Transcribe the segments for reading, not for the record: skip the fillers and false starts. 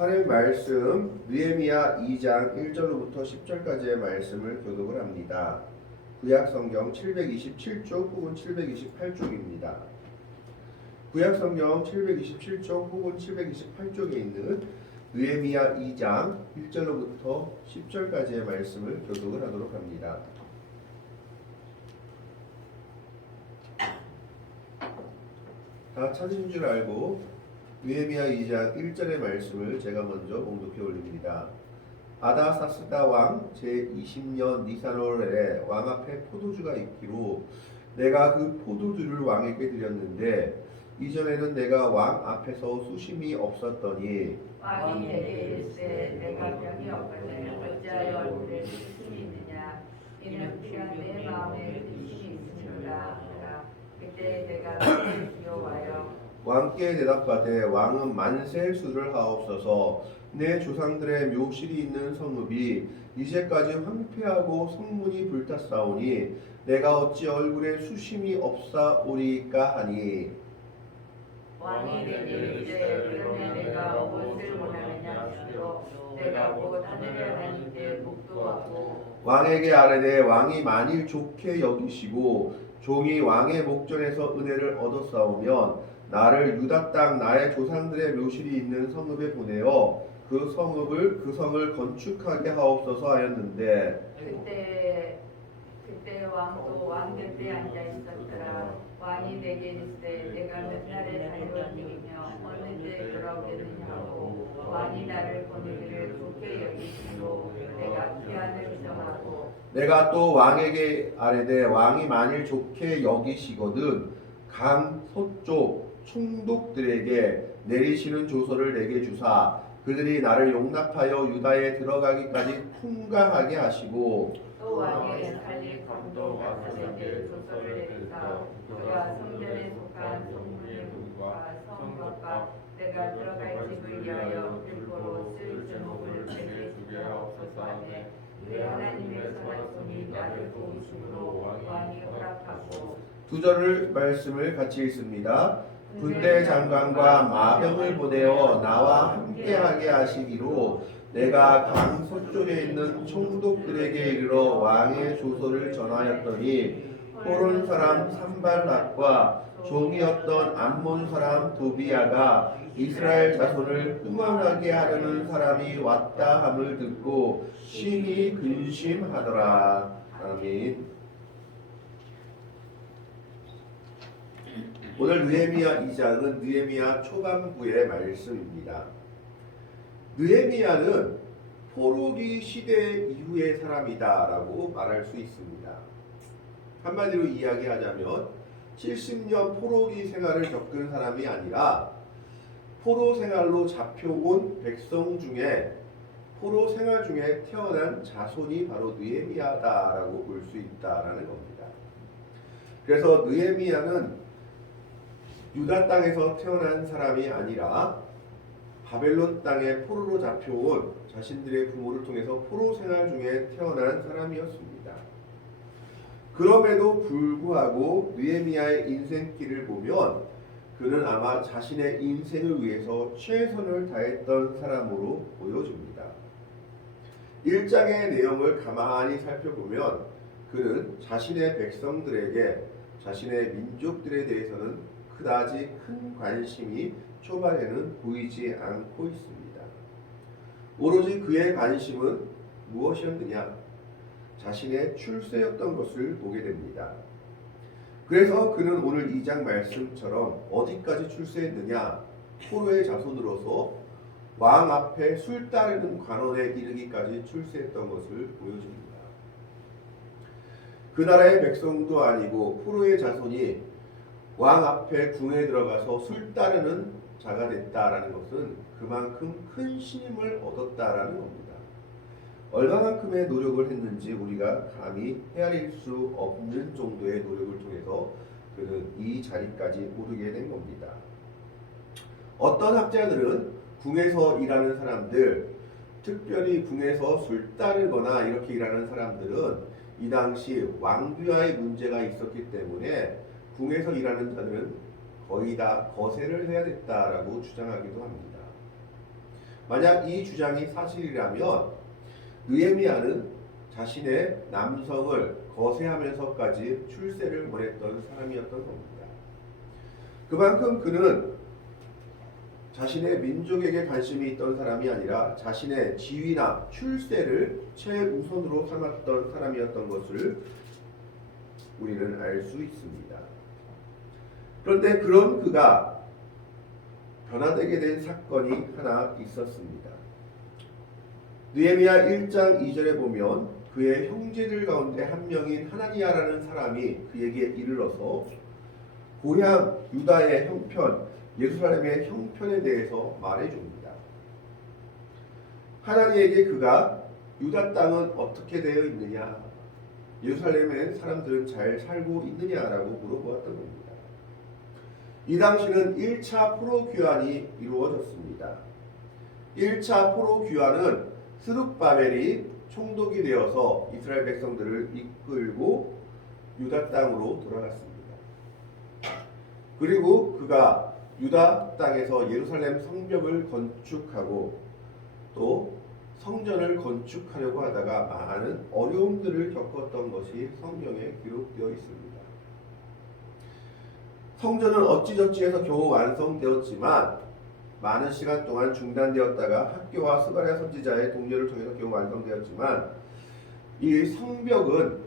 하는 말씀 느헤미야 2장 1절로부터 10절까지의 말씀을 교독을 합니다. 구약성경 727쪽 혹은 728쪽입니다. 구약성경 727쪽 혹은 728쪽에 있는 느헤미야 2장 1절로부터 10절까지의 말씀을 교독을 하도록 합니다. 다 찾은 줄 알고 느헤미야 2장 1절의 말씀을 제가 먼저 봉독해 올립니다. 아다사스다 왕 제20년 니산월에 왕 앞에 포도주가 있기로 내가 그 포도주를 왕에게 드렸는데 이전에는 내가 왕 앞에서 수심이 없었더니 왕이 내게 이르시되 내가 병이 없거든 어찌하여 얼굴에 수심이 있느냐 이는 그가 내 마음에 의심이 있음이로라. 그때 내가 그를 두려워하여 왕께 대답하되 왕은 만세 수를 하옵소서. 내 조상들의 묘실이 있는 성읍이 이제까지 황폐하고 성문이 불탔사오니 내가 어찌 얼굴에 수심이 없사오리까 하니 왕이 내게 이르시되 그러면 내가 무엇을 원하느냐 하시므로 내가 곧 하늘의 하나님께 복도하고 왕에게 아뢰되 왕이 만일 좋게 여기시고 종이 왕의 목전에서 은혜를 얻었사오면 나를 유다 땅 나의 조상들의 묘실이 있는 성읍에 보내어 그 성을 건축하게 하옵소서 하였는데 그때 왕도 왕 곁에 앉아 있었더라. 왕이 내게 이르시되 내가 몇 날에 다녀온 중이며 어느 때 돌아오겠느냐 하고 왕이 나를 보내기를 좋게 여기시므로 내가 귀환을 정하고 내가 또 왕에게 아뢰되 왕이 만일 좋게 여기시거든 강 서쪽 총독들에게 내리시는 조서를 내게 주사 그들이 나를 용납하여 유다에 들어가기까지 통과하게 하시고 또 왕의 살릴 감독 아사에게 조서를 내리사 그가 성전에 속한 성문의 문과 성곽과 내가 들어갈 집을 위하여 일부러 쓸 제목을 내게 주게 하옵소서 하되 내 하나님의 선한 손이 나를 도우심으로 왕이 허락하고 두 절을 말씀을 같이 읽습니다. 군대 장관과 마병을 보내어 나와 함께하게 하시기로 내가 강 서쪽에 있는 총독들에게 이르러 왕의 조서를 전하였더니 호론 사람 산발락과 종이었던 암몬 사람 도비야가 이스라엘 자손을 흥망하게 하려는 사람이 왔다 함을 듣고 심히 근심하더라. 아멘. 오늘 느헤미야 2장은 느헤미야 초반부의 말씀입니다. 느헤미야는 포로기 시대 이후의 사람이다라고 말할 수 있습니다. 한마디로 이야기하자면 70년 포로기 생활을 겪은 사람이 아니라 포로 생활로 잡혀온 백성 중에 포로 생활 중에 태어난 자손이 바로 느헤미야다라고 볼 수 있다라는 겁니다. 그래서 느헤미야는 유다 땅에서 태어난 사람이 아니라 바벨론 땅에 포로로 잡혀온 자신들의 부모를 통해서 포로 생활 중에 태어난 사람이었습니다. 그럼에도 불구하고 느헤미야의 인생길을 보면 그는 아마 자신의 인생을 위해서 최선을 다했던 사람으로 보여집니다. 1장의 내용을 가만히 살펴보면 그는 자신의 백성들에게 자신의 민족들에 대해서는 그다지 큰 관심이 초반에는 보이지 않고 있습니다. 오로지 그의 관심은 무엇이었느냐? 자신의 출세였던 것을 보게 됩니다. 그래서 그는 오늘 2장 말씀처럼 어디까지 출세했느냐? 포로의 자손으로서 왕 앞에 술 따르는 관원에 이르기까지 출세했던 것을 보여줍니다. 그 나라의 백성도 아니고 포로의 자손이 왕 앞에 궁에 들어가서 술 따르는 자가 됐다라는 것은 그만큼 큰 신임을 얻었다라는 겁니다. 얼마만큼의 노력을 했는지 우리가 감히 헤아릴 수 없는 정도의 노력을 통해서 그는 이 자리까지 오르게 된 겁니다. 어떤 학자들은 궁에서 일하는 사람들, 특별히 궁에서 술 따르거나 이렇게 일하는 사람들은 이 당시 왕비와의 문제가 있었기 때문에 궁에서 일하는 자들은 거의 다 거세를 해야 됐다라고 주장하기도 합니다. 만약 이 주장이 사실이라면 느헤미야는 자신의 남성을 거세하면서까지 출세를 원했던 사람이었던 겁니다. 그만큼 그는 자신의 민족에게 관심이 있던 사람이 아니라 자신의 지위나 출세를 최우선으로 삼았던 사람이었던 것을 우리는 알 수 있습니다. 그런데 그런 그가 변화되게 된 사건이 하나 있었습니다. 느헤미야 1장 2절에 보면 그의 형제들 가운데 한 명인 하나니야라는 사람이 그에게 이르러서 고향 유다의 형편, 예루살렘의 형편에 대해서 말해줍니다. 하나니에게 그가 유다 땅은 어떻게 되어 있느냐, 예루살렘의 사람들은 잘 살고 있느냐라고 물어보았던 겁니다. 이 당시는 1차 포로 귀환이 이루어졌습니다. 1차 포로 귀환은 스룹바벨이 총독이 되어서 이스라엘 백성들을 이끌고 유다 땅으로 돌아갔습니다. 그리고 그가 유다 땅에서 예루살렘 성벽을 건축하고 또 성전을 건축하려고 하다가 많은 어려움들을 겪었던 것이 성경에 기록되어 있습니다. 성전은 어찌저찌해서 겨우 완성되었지만 많은 시간 동안 중단되었다가 학교와 스가랴 선지자의 동료를 통해서 겨우 완성되었지만 이 성벽은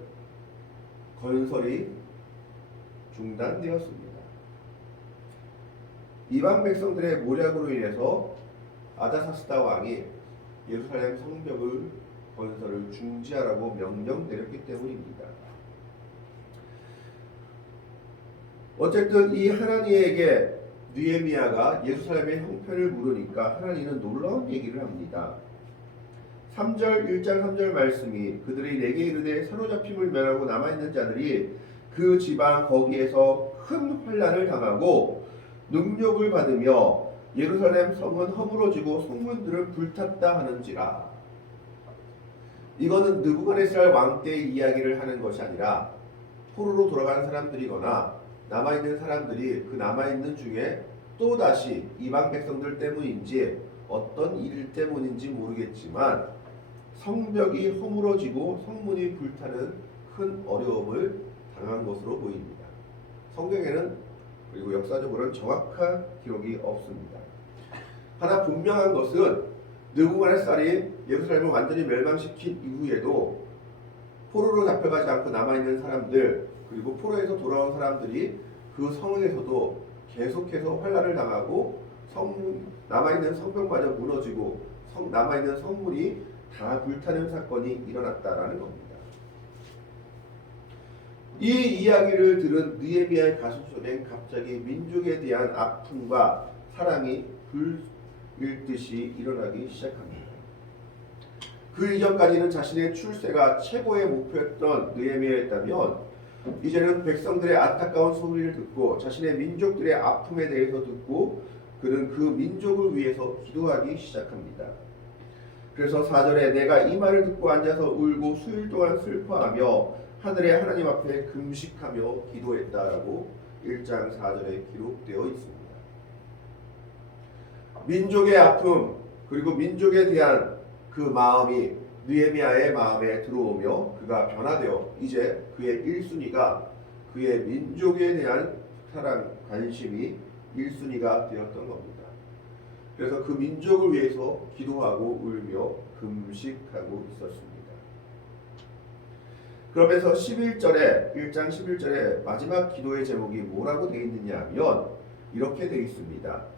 건설이 중단되었습니다. 이방 백성들의 모략으로 인해서 아다사스다 왕이 예루살렘 성벽을 건설을 중지하라고 명령 내렸기 때문입니다. 어쨌든 이 하나니에게 느헤미야가 예루살렘의 형편을 물으니까 하나님은 놀라운 얘기를 합니다. 3절 1장 3절 말씀이 그들이 내게 이르되 사로잡힘을 면하고 남아있는 자들이 그 지방 거기에서 큰 환난을 당하고 능력을 받으며 예루살렘 성은 허물어지고 성문들은 불탔다 하는지라. 이거는 느부갓네살 왕 때의 이야기를 하는 것이 아니라 포로로 돌아가는 사람들이거나 남아있는 사람들이 그 남아있는 중에 또다시 이방 백성들 때문인지 어떤 일 때문인지 모르겠지만 성벽이 허물어지고 성문이 불타는 큰 어려움을 당한 것으로 보입니다. 성경에는 그리고 역사적으로는 정확한 기록이 없습니다. 하나 분명한 것은 느부갓네살이 예루살렘을 완전히 멸망시킨 이후에도 포로로 잡혀가지 않고 남아있는 사람들 그리고 포로에서 돌아온 사람들이 그 성에서도 계속해서 환난을 당하고 남아있는 성벽마저 무너지고 남아있는 성문이 다 불타는 사건이 일어났다라는 겁니다. 이 이야기를 들은 느헤미야의 가슴 속엔 갑자기 민족에 대한 아픔과 사랑이 불일듯이 일어나기 시작합니다. 그 이전까지는 자신의 출세가 최고의 목표였던 느헤미야였다면 이제는 백성들의 안타까운 소리를 듣고 자신의 민족들의 아픔에 대해서 듣고 그는 그 민족을 위해서 기도하기 시작합니다. 그래서 4절에 내가 이 말을 듣고 앉아서 울고 수일 동안 슬퍼하며 하늘의 하나님 앞에 금식하며 기도했다라고 1장 4절에 기록되어 있습니다. 민족의 아픔 그리고 민족에 대한 그 마음이 느헤미야의 마음에 들어오며 그가 변화되어 이제 그의 1순위가 그의 민족에 대한 사랑, 관심이 1순위가 되었던 겁니다. 그래서 그 민족을 위해서 기도하고 울며 금식하고 있었습니다. 그러면서 11절에 1장 11절에 마지막 기도의 제목이 뭐라고 되어 있느냐 하면 이렇게 되어 있습니다.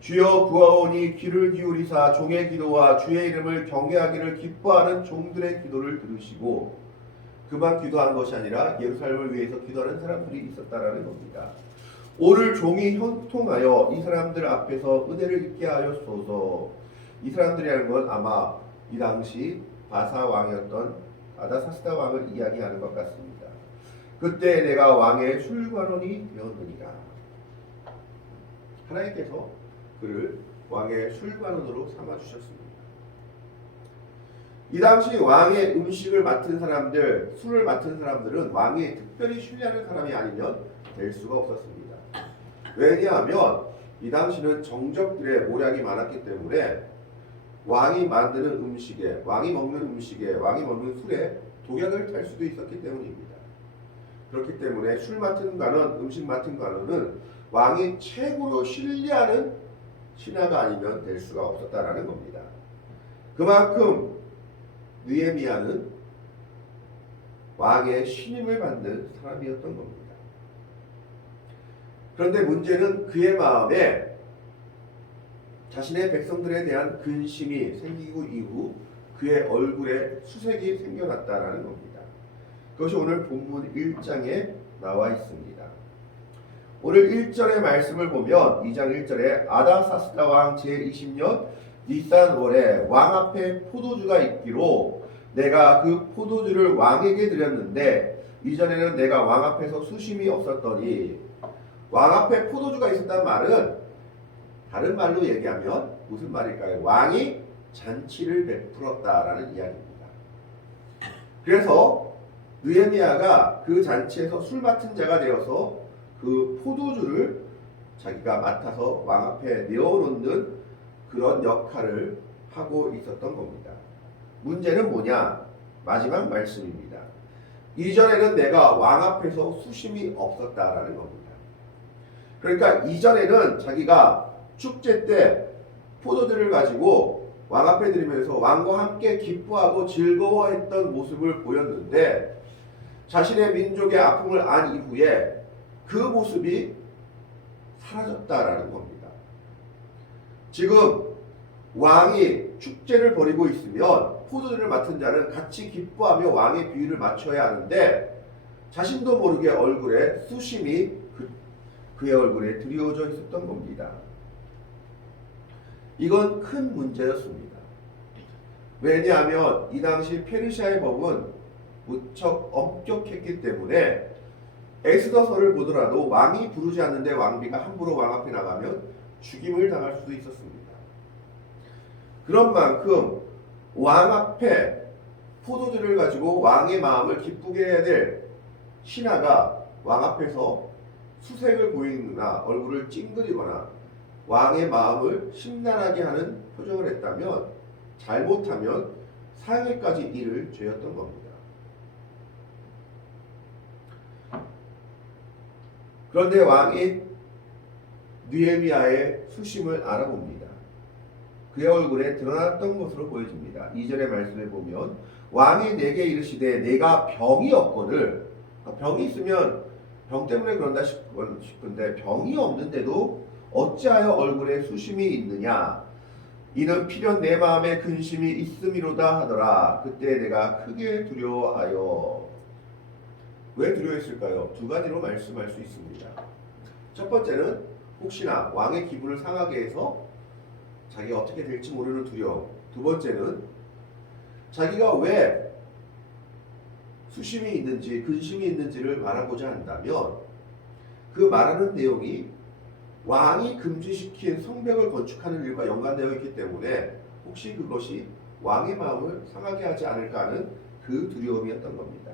주여 구하오니 귀를 기울이사 종의 기도와 주의 이름을 경외하기를 기뻐하는 종들의 기도를 들으시고 그만 기도한 것이 아니라 예루살렘을 위해서 기도하는 사람들이 있었다라는 겁니다. 오늘 종이 형통하여 이 사람들 앞에서 은혜를 입게 하였소서. 이 사람들이라는 건 아마 이 당시 바사 왕이었던 아다사스다 왕을 이야기하는 것 같습니다. 그때 내가 왕의 술관원이 되었느니라. 하나님께서 그를 왕의 술관원으로 삼아주셨습니다. 이 당시 왕의 음식을 맡은 사람들, 술을 맡은 사람들은 왕이 특별히 신뢰하는 사람이 아니면 될 수가 없었습니다. 왜냐하면 이 당시는 정적들의 모략이 많았기 때문에 왕이 만드는 음식에, 왕이 먹는 음식에, 왕이 먹는 술에 독약을 탈 수도 있었기 때문입니다. 그렇기 때문에 술 맡은 관원, 음식 맡은 관원은 왕이 최고로 신뢰하는 신하가 아니면 될 수가 없었다라는 겁니다. 그만큼 느헤미야는 왕의 신임을 받는 사람이었던 겁니다. 그런데 문제는 그의 마음에 자신의 백성들에 대한 근심이 생기고 이후 그의 얼굴에 수색이 생겨났다라는 겁니다. 그것이 오늘 본문 1장에 나와 있습니다. 오늘 1절의 말씀을 보면 2장 1절에 아다사스다 왕 제20년 니산월에 왕 앞에 포도주가 있기로 내가 그 포도주를 왕에게 드렸는데 이전에는 내가 왕 앞에서 수심이 없었더니, 왕 앞에 포도주가 있었다는 말은 다른 말로 얘기하면 무슨 말일까요? 왕이 잔치를 베풀었다라는 이야기입니다. 그래서 느헤미야가 그 잔치에서 술 맡은 자가 되어서 그 포도주를 자기가 맡아서 왕 앞에 내어놓는 그런 역할을 하고 있었던 겁니다. 문제는 뭐냐? 마지막 말씀입니다. 이전에는 내가 왕 앞에서 수심이 없었다라는 겁니다. 그러니까 이전에는 자기가 축제 때 포도들을 가지고 왕 앞에 드리면서 왕과 함께 기뻐하고 즐거워했던 모습을 보였는데, 자신의 민족의 아픔을 안 이후에 그 모습이 사라졌다라는 겁니다. 지금 왕이 축제를 벌이고 있으면 포도주를 맡은 자는 같이 기뻐하며 왕의 비위를 맞춰야 하는데, 자신도 모르게 얼굴에 수심이 그의 얼굴에 드리워져 있었던 겁니다. 이건 큰 문제였습니다. 왜냐하면 이 당시 페르시아의 법은 무척 엄격했기 때문에 엑스더서를 보더라도 왕이 부르지 않는데 왕비가 함부로 왕 앞에 나가면 죽임을 당할 수도 있었습니다. 그런 만큼 왕 앞에 포도주를 가지고 왕의 마음을 기쁘게 해야 될 신하가 왕 앞에서 수색을 보이거나 얼굴을 찡그리거나 왕의 마음을 심란하게 하는 표정을 했다면, 잘못하면 사형에까지 이를 죄였던 겁니다. 그런데 왕이 느헤미야의 수심을 알아봅니다. 그의 얼굴에 드러났던 것으로 보여집니다. 2절의 말씀에 보면 왕이 내게 이르시되 내가 병이 없거늘, 병이 있으면 병 때문에 그런다 싶은데 병이 없는데도 어찌하여 얼굴에 수심이 있느냐? 이는 필연 내 마음에 근심이 있음이로다 하더라. 그때 내가 크게 두려워하여. 왜 두려워했을까요? 두 가지로 말씀할 수 있습니다. 첫 번째는 혹시나 왕의 기분을 상하게 해서 자기가 어떻게 될지 모르는 두려움. 두 번째는 자기가 왜 수심이 있는지, 근심이 있는지를 말하고자 한다면 그 말하는 내용이 왕이 금지시킨 성벽을 건축하는 일과 연관되어 있기 때문에 혹시 그것이 왕의 마음을 상하게 하지 않을까 하는 그 두려움이었던 겁니다.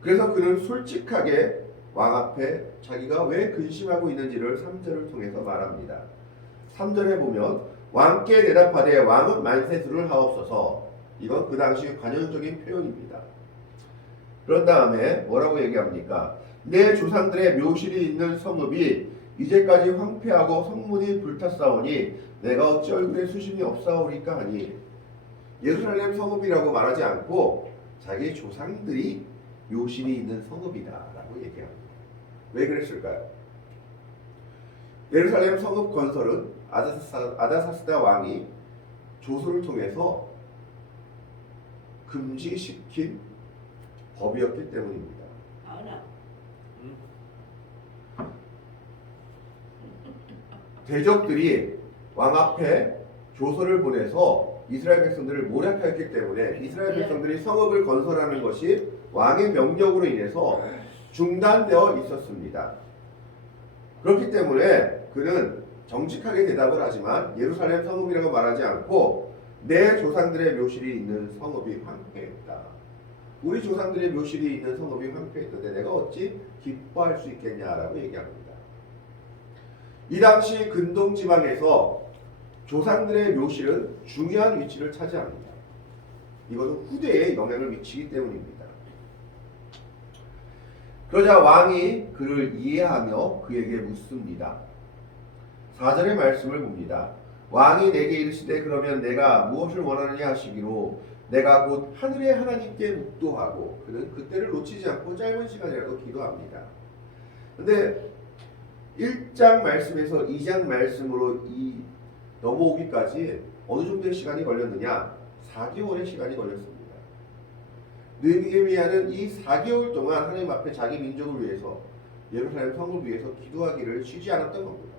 그래서 그는 솔직하게 왕 앞에 자기가 왜 근심하고 있는지를 3절을 통해서 말합니다. 3절에 보면 왕께 대답하되 왕은 만세수를 하옵소서. 이건 그 당시 관용적인 표현입니다. 그런 다음에 뭐라고 얘기합니까? 내 조상들의 묘실이 있는 성읍이 이제까지 황폐하고 성문이 불탔사오니 내가 어찌 얼굴에 수심이 없사오리까 하니, 예루살렘 성읍이라고 말하지 않고 자기 조상들이 묘실이 있는 성읍이다 라고 얘기합니다. 왜 그랬을까요? 예루살렘 성읍 건설은 아다사스다 왕이 조서를 통해서 금지시킨 법이었기 때문입니다. 대적들이 왕 앞에 조서를 보내서 이스라엘 백성들을 모략하였기 때문에 이스라엘 백성들이 성읍을 건설하는 것이 왕의 명령으로 인해서 중단되어 있었습니다. 그렇기 때문에 그는 정직하게 대답을 하지만 예루살렘 성읍이라고 말하지 않고 내 조상들의 묘실이 있는 성읍이 황폐했다. 우리 조상들의 묘실이 있는 성읍이 황폐했는데 내가 어찌 기뻐할 수 있겠냐라고 얘기합니다. 이 당시 근동 지방에서 조상들의 묘실은 중요한 위치를 차지합니다. 이것은 후대에 영향을 미치기 때문입니다. 그러자 왕이 그를 이해하며 그에게 묻습니다. 4절의 말씀을 봅니다. 왕이 내게 이르시되 그러면 내가 무엇을 원하느냐 하시기로 내가 곧 하늘의 하나님께 묵도하고 그는 그때를 놓치지 않고 짧은 시간이라도 기도합니다. 근데 1장 말씀에서 2장 말씀으로 넘어오기까지 어느 정도의 시간이 걸렸느냐? 4개월의 시간이 걸렸습니다. 느헤미야는 이 4개월 동안 하나님 앞에 자기 민족을 위해서 예루살렘 성을 위해서 기도하기를 쉬지 않았던 겁니다.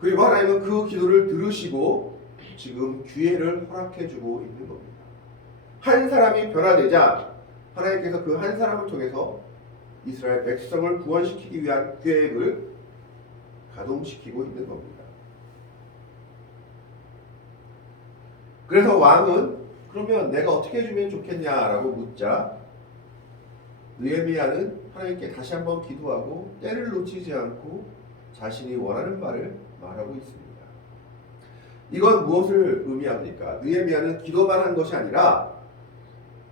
그리고 하나님은 그 기도를 들으시고 지금 기회를 허락해주고 있는 겁니다. 한 사람이 변화되자 하나님께서 그 한 사람을 통해서 이스라엘 백성을 구원시키기 위한 계획을 가동시키고 있는 겁니다. 그래서 왕은 그러면 내가 어떻게 해주면 좋겠냐라고 묻자 느헤미야는 하나님께 다시 한번 기도하고 때를 놓치지 않고 자신이 원하는 말을 말하고 있습니다. 이건 무엇을 의미합니까? 느헤미야는 기도만 한 것이 아니라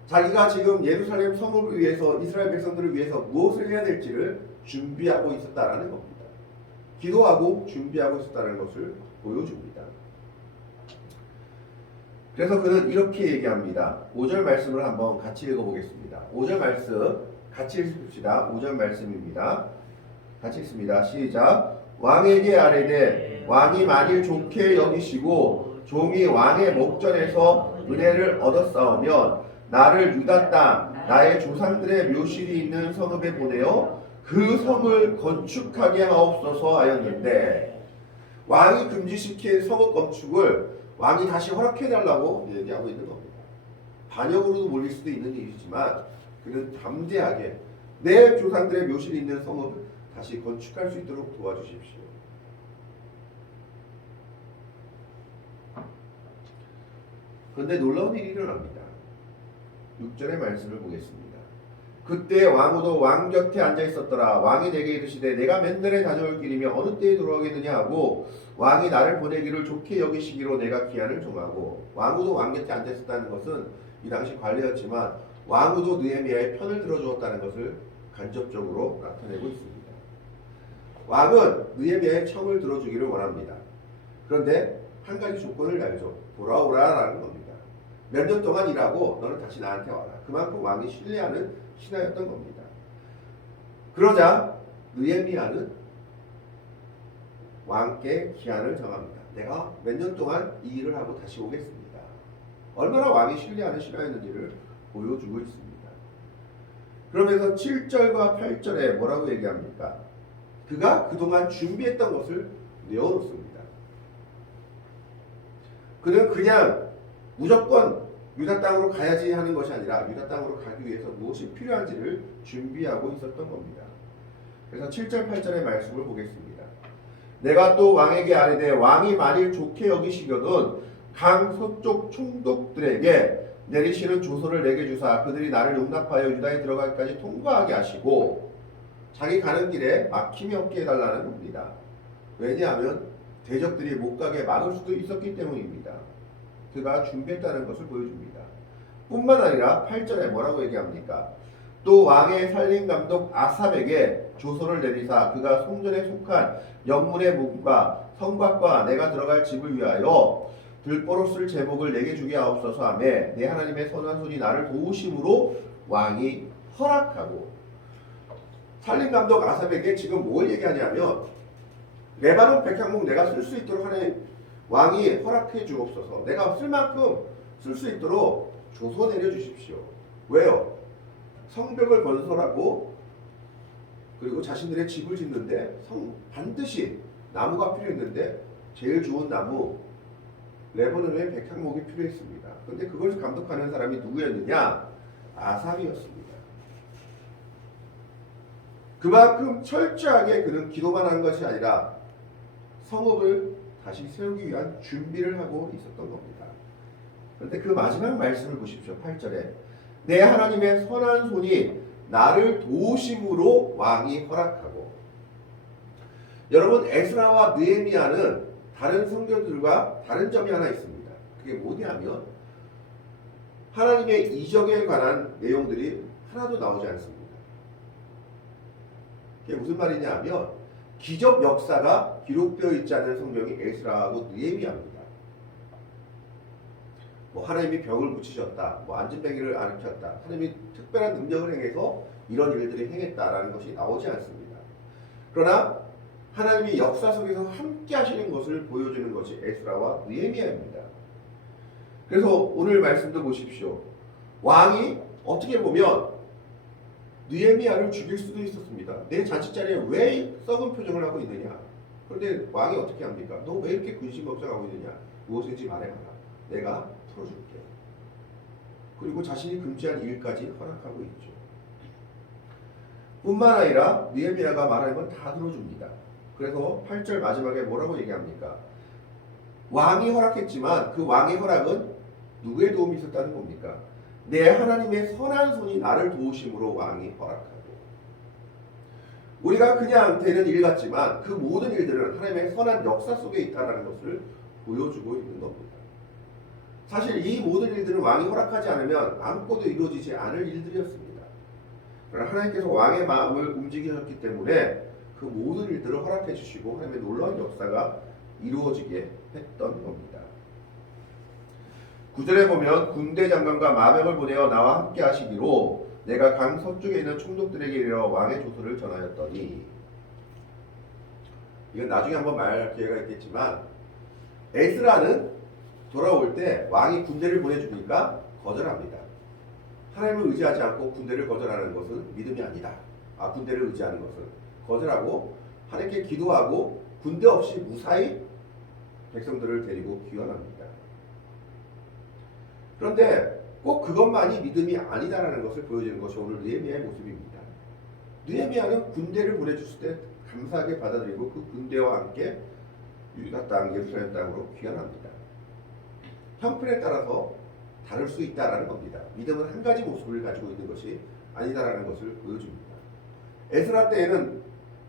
자기가 지금 예루살렘 성을 위해서 이스라엘 백성들을 위해서 무엇을 해야 될지를 준비하고 있었다라는 겁니다. 기도하고 준비하고 있었다는 것을 보여줍니다. 그래서 그는 이렇게 얘기합니다. 5절 말씀을 한번 같이 읽어보겠습니다. 5절 말씀 같이 읽읍시다. 5절 말씀입니다. 같이 읽습니다. 시작. 왕에게 아뢰되 왕이 만일 좋게 여기시고 종이 왕의 목전에서 은혜를 얻었사오면 나를 유다 땅 나의 조상들의 묘실이 있는 성읍에 보내어 그 성을 건축하게 하옵소서 하였는데 왕이 금지시킨 성읍 건축을 왕이 다시 허락해달라고 얘기하고 있는 겁니다. 반역으로도 몰릴 수도 있는 일이지만 그는 담대하게 내 조상들의 묘실이 있는 성읍을 다시 건축할 수 있도록 도와주십시오. 그런데 놀라운 일이 일어납니다. 6절의 말씀을 보겠습니다. 그때 왕후도 왕 곁에 앉아 있었더라. 왕이 내게 이르시되 내가 맨날에 다녀올 길이며 어느 때에 돌아오겠느냐 하고 왕이 나를 보내기를 좋게 여기시기로 내가 기한을 정하고 왕후도 왕 곁에 앉아 있었다는 것은 이 당시 관례였지만 왕후도 느헤미야의 편을 들어주었다는 것을 간접적으로 나타내고 있습니다. 왕은 느헤미야의 청을 들어주기를 원합니다. 그런데 한 가지 조건을 달죠. 돌아오라라는 겁니다. 몇 년 동안 일하고 너는 다시 나한테 와라. 그만큼 왕이 신뢰하는 신하였던 겁니다. 그러자 느헤미야는 왕께 기한을 정합니다. 내가 몇 년 동안 이 일을 하고 다시 오겠습니다. 얼마나 왕이 신뢰하는 신하였는지를 보여주고 있습니다. 그러면서 7절과 8절에 뭐라고 얘기합니까? 그가 그동안 준비했던 것을 내어놓습니다. 그는 그냥 무조건 유다 땅으로 가야지 하는 것이 아니라 유다 땅으로 가기 위해서 무엇이 필요한지를 준비하고 있었던 겁니다. 그래서 7절 8절의 말씀을 보겠습니다. 내가 또 왕에게 아뢰되 왕이 만일 좋게 여기시거든 강 서쪽 총독들에게 내리시는 조서를 내게 주사 그들이 나를 용납하여 유다에 들어가기까지 통과하게 하시고 자기 가는 길에 막힘이 없게 해달라는 겁니다. 왜냐하면 대적들이 못 가게 막을 수도 있었기 때문입니다. 그가 준비했다는 것을 보여줍니다. 뿐만 아니라 8절에 뭐라고 얘기합니까? 또 왕의 살림 감독 아삽에게 조서를 내리사 그가 성전에 속한 영문의 문과 성곽과 내가 들어갈 집을 위하여 들보로 쓸 제목을 내게 주게 하옵소서 하며 내 하나님의 선한 손이 나를 도우심으로 왕이 허락하고 살림 감독 아삽에게 지금 뭘 얘기하냐면 레바논 백향목 내가 쓸 수 있도록 하나님 왕이 허락해 주옵소서. 내가 쓸 만큼 쓸 수 있도록 조서 내려주십시오. 왜요? 성벽을 건설하고 그리고 자신들의 집을 짓는데 반드시 나무가 필요했는데 제일 좋은 나무 레바논의 백향목이 필요했습니다. 그런데 그걸 감독하는 사람이 누구였느냐? 아삽이었습니다. 그만큼 철저하게 그는 기도만 한 것이 아니라 성읍을 다시 세우기 위한 준비를 하고 있었던 겁니다. 그런데 그 마지막 말씀을 보십시오. 8절에 내 하나님의 선한 손이 나를 도우심으로 왕이 허락하고 여러분 에스라와 느헤미야는 다른 성경들과 다른 점이 하나 있습니다. 그게 뭐냐면 하나님의 이적에 관한 내용들이 하나도 나오지 않습니다. 그게 무슨 말이냐 하면 기적 역사가 기록되어 있지 않은 성경이 에스라하고 느헤미야입니다. 뭐 하나님이 벽을 고치셨다, 뭐 안진뱅이를 일으켰다, 하나님이 특별한 능력을 행해서 이런 일들을 행했다라는 것이 나오지 않습니다. 그러나 하나님이 역사 속에서 함께 하시는 것을 보여주는 것이 에스라와 느헤미야입니다. 그래서 오늘 말씀도 보십시오. 왕이 어떻게 보면 느헤미야를 죽일 수도 있었습니다. 내 잔치자리에 왜 썩은 표정을 하고 있느냐. 그런데 왕이 어떻게 합니까? 너 왜 이렇게 근심걱정하고 있느냐. 무엇인지 말해봐라. 내가 풀어줄게. 그리고 자신이 금지한 일까지 허락하고 있죠. 뿐만 아니라 느헤미야가 말하는 건 다 들어줍니다. 그래서 8절 마지막에 뭐라고 얘기합니까? 왕이 허락했지만 그 왕의 허락은 누구의 도움이 있었다는 겁니까? 내 하나님의 선한 손이 나를 도우심으로 왕이 허락하고, 우리가 그냥 되는 일 같지만 그 모든 일들은 하나님의 선한 역사 속에 있다는 것을 보여주고 있는 겁니다. 사실 이 모든 일들은 왕이 허락하지 않으면 아무것도 이루어지지 않을 일들이었습니다. 그러나 하나님께서 왕의 마음을 움직이셨기 때문에 그 모든 일들을 허락해 주시고 하나님의 놀라운 역사가 이루어지게 했던 겁니다. 9절에 보면 군대 장관과 마병을 보내어 나와 함께 하시기로 내가 강 서쪽에 있는 총독들에게 이르러 왕의 조서를 전하였더니, 이건 나중에 한번 말할 기회가 있겠지만 에스라는 돌아올 때 왕이 군대를 보내주니까 거절합니다. 하나님을 의지하지 않고 군대를 거절하는 것은 믿음이 아니다. 군대를 의지하는 것은 거절하고 하나님께 기도하고 군대 없이 무사히 백성들을 데리고 귀환합니다. 그런데 꼭 그것만이 믿음이 아니다라는 것을 보여주는 것이 오늘 느헤미야의 모습입니다. 느헤미야는 군대를 보내줬을 때 감사하게 받아들이고 그 군대와 함께 유다 땅, 예루살렘 땅으로 귀환합니다. 형편에 따라서 다를 수 있다라는 겁니다. 믿음은 한 가지 모습을 가지고 있는 것이 아니다라는 것을 보여줍니다. 에스라 때에는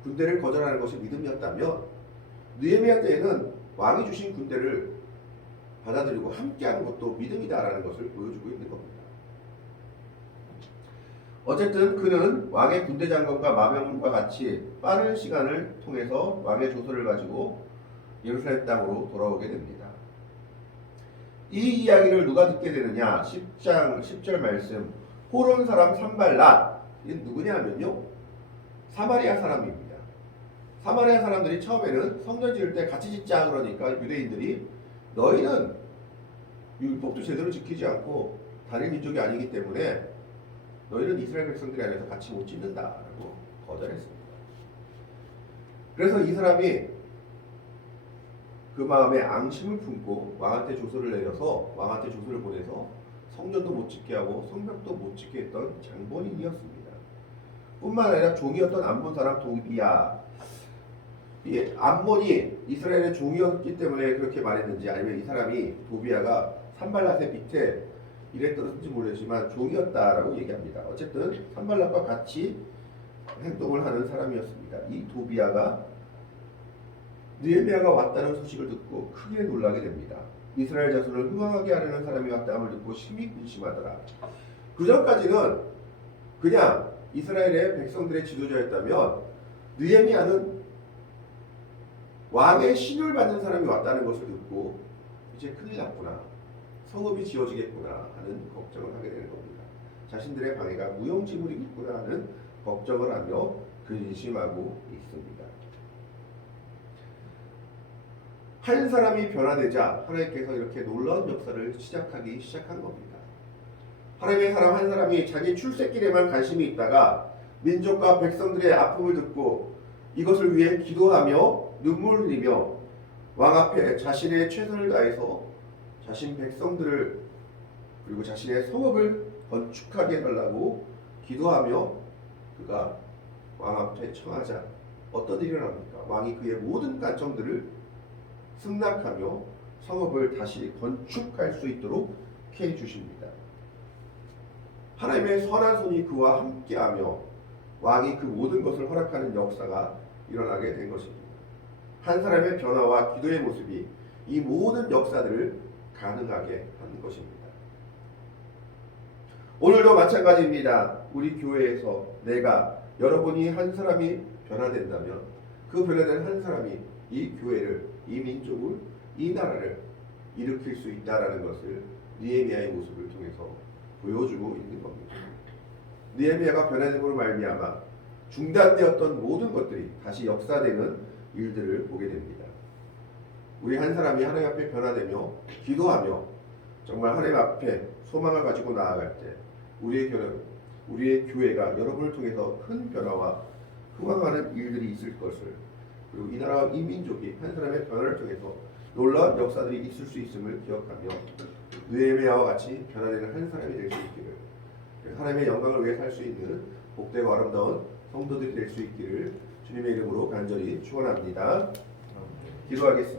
군대를 거절하는 것이 믿음이었다면 느헤미야 때에는 왕이 주신 군대를 받아들이고 함께하는 것도 믿음이다라는 것을 보여주고 있는 겁니다. 어쨌든 그는 왕의 군대 장관과 마병과 같이 빠른 시간을 통해서 왕의 조서를 가지고 예루살렘 땅으로 돌아오게 됩니다. 이 이야기를 누가 듣게 되느냐? 10장 10절 말씀, 호론 사람 산발랏, 이건 누구냐면요, 사마리아 사람입니다. 사마리아 사람들이 처음에는 성전 지을 때 같이 짓자 그러니까 유대인들이 너희는 율법도 제대로 지키지 않고 다른 민족이 아니기 때문에 너희는 이스라엘 백성들이 아니라서 같이 못 짓는다라고 거절했습니다. 그래서 이 사람이 그 마음에 앙심을 품고 왕한테 조서를 내려서 왕한테 조서를 보내서 성전도 못 짓게 하고 성벽도 못 짓게 했던 장본인이었습니다. 뿐만 아니라 종이었던 암몬 사람 도비야, 이 암몬이 이스라엘의 종이었기 때문에 그렇게 말했는지 아니면 이 사람이 도비야가 산발랏의 밑에 일했던지 모르지만 종이었다라고 얘기합니다. 어쨌든 산발랏과 같이 행동을 하는 사람이었습니다. 이 도비야가 느헤미야가 왔다는 소식을 듣고 크게 놀라게 됩니다. 이스라엘 자손을 흥황하게 하려는 사람이 왔다함을 듣고 심히 근심하더라. 그 전까지는 그냥 이스라엘의 백성들의 지도자였다면 느헤미야는 왕의 신을 받는 사람이 왔다는 것을 듣고 이제 큰일 났구나, 성읍이 지어지겠구나 하는 걱정을 하게 되는 겁니다. 자신들의 방해가 무용지물이겠구나 하는 걱정을 하며 근심하고 있습니다. 한 사람이 변화되자 하나님께서 이렇게 놀라운 역사를 시작한 겁니다. 하나님의 사람 한 사람이 자기 출세길에만 관심이 있다가 민족과 백성들의 아픔을 듣고 이것을 위해 기도하며 눈물 흘리며 왕 앞에 자신의 최선을 다해서 자신 백성들을 그리고 자신의 성읍을 건축하게 해달라고 기도하며 그가 왕 앞에 청하자 어떤 일이 일어납니까? 왕이 그의 모든 간청들을 승낙하며 성읍을 다시 건축할 수 있도록 해주십니다. 하나님의 선한 손이 그와 함께하며 왕이 그 모든 것을 허락하는 역사가 일어나게 된 것입니다. 한 사람의 변화와 기도의 모습이 이 모든 역사들을 가능하게 하는 것입니다. 오늘도 마찬가지입니다. 우리 교회에서 내가 여러분이 한 사람이 변화된다면 그 변화된 한 사람이 이 교회를, 이 민족을, 이 나라를 일으킬 수 있다라는 것을 느헤미야의 모습을 통해서 보여주고 있는 겁니다. 느헤미야가 변화됨으로 말미암아 중단되었던 모든 것들이 다시 역사되는 일들을 보게 됩니다. 우리 한 사람이 하나님 앞에 변화되며 기도하며 정말 하나님 앞에 소망을 가지고 나아갈 때 우리의 교회가 여러분을 통해서 큰 변화와 흥황하는 일들이 있을 것을, 그리고 이 나라와 이 민족이 한 사람의 변화를 통해서 놀라운 역사들이 있을 수 있음을 기억하며 느헤미야와 같이 변화되는 한 사람이 될 수 있기를, 하나님의 영광을 위해 살 수 있는 복되고 아름다운 성도들이 될 수 있기를 주님의 이름으로 간절히 축원합니다. 기도하겠습니다.